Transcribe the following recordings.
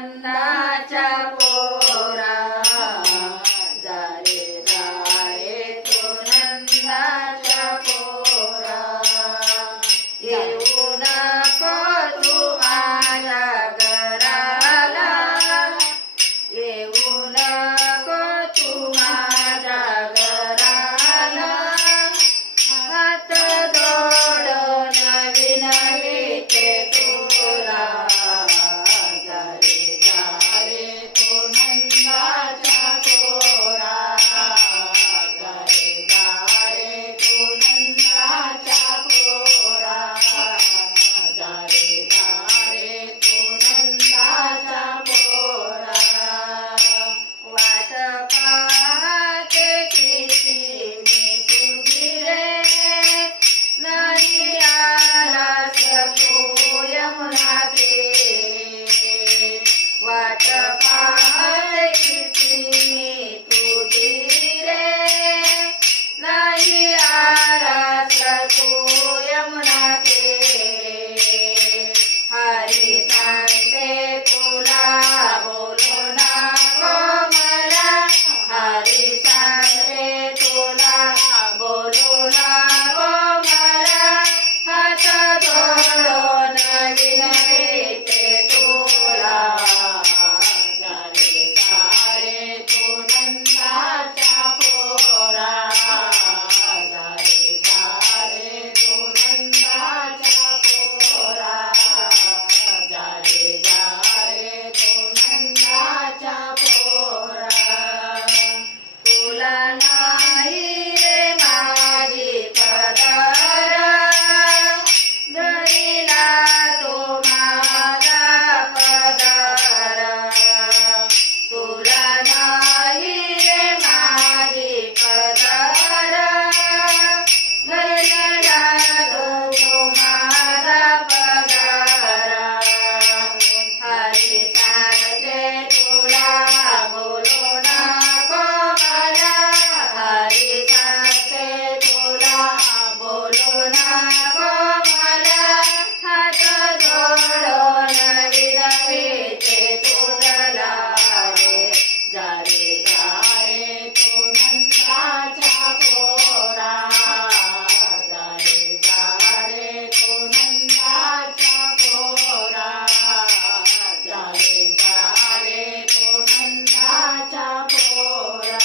नंदाच्या पोरा जा रे तू नंदाच्या पोरा येऊ नको तू माझ्या घराला येऊ नको तू माझ्या घराला हात जोडून विनविते तुला जा रे तू नंदाच्या पोरा जा रे तू नंदाच्या पोरा जा रे तू नंदाच्या पोरा वाट पाहते किती मी तुझी रे नाही आलास तू यमुना तीरी वाट पाहते किती मी तुझी रे नाही आलास तू यमुना तीरी हरी सांगते तुला बोलू नको मला हरी सांगते तुला बोलू नको मला हात जोडून विनविते तुला जा रे तू नंदाच्या पोरा जा रे तू नंदाच्या पोरा जा रे तू नंदाच्या पोरा तुला नाही रे माझी पदर धरिला तो माझा पदर तुला नाही रे माझी पदर धरिला तो माझा पदर हरी सांगते तुला बोलू नको मला हरी सांगते तुला बोलू नको मला हात जोडून विनविते तुला जा रे तू नंदाच्या पोरा जा रे तू नंदाच्या पोरा जा रे तू नंदाच्या पोरा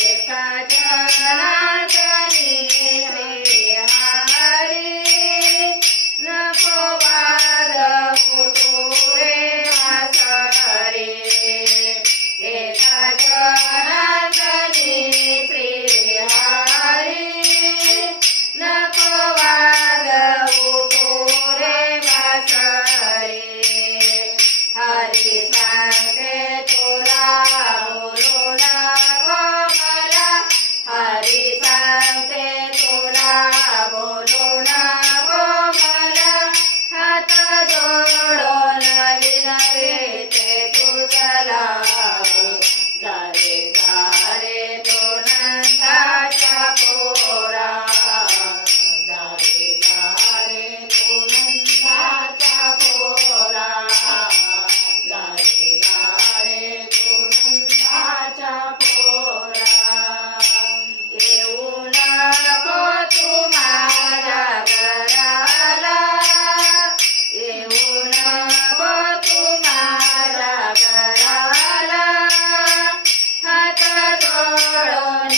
एका जनार्दनी श्री हरी नको वाद होतो रे वासरे एका जनार्दनी श्री हरी नको वाद होतो रे वासरे हरी सांगते तुला बोलू नको मला हरी सांगते तुला बोलू नको मला हात जोडून विनविते तुला जा रे तू नंदाच्या पोरा जा रे तू नंदाच्या पोरा जा रे तू नंदाच्या पोरा येऊ नको तू माझ्या घराला येऊ नको तू माझ्या घराला हात जोडून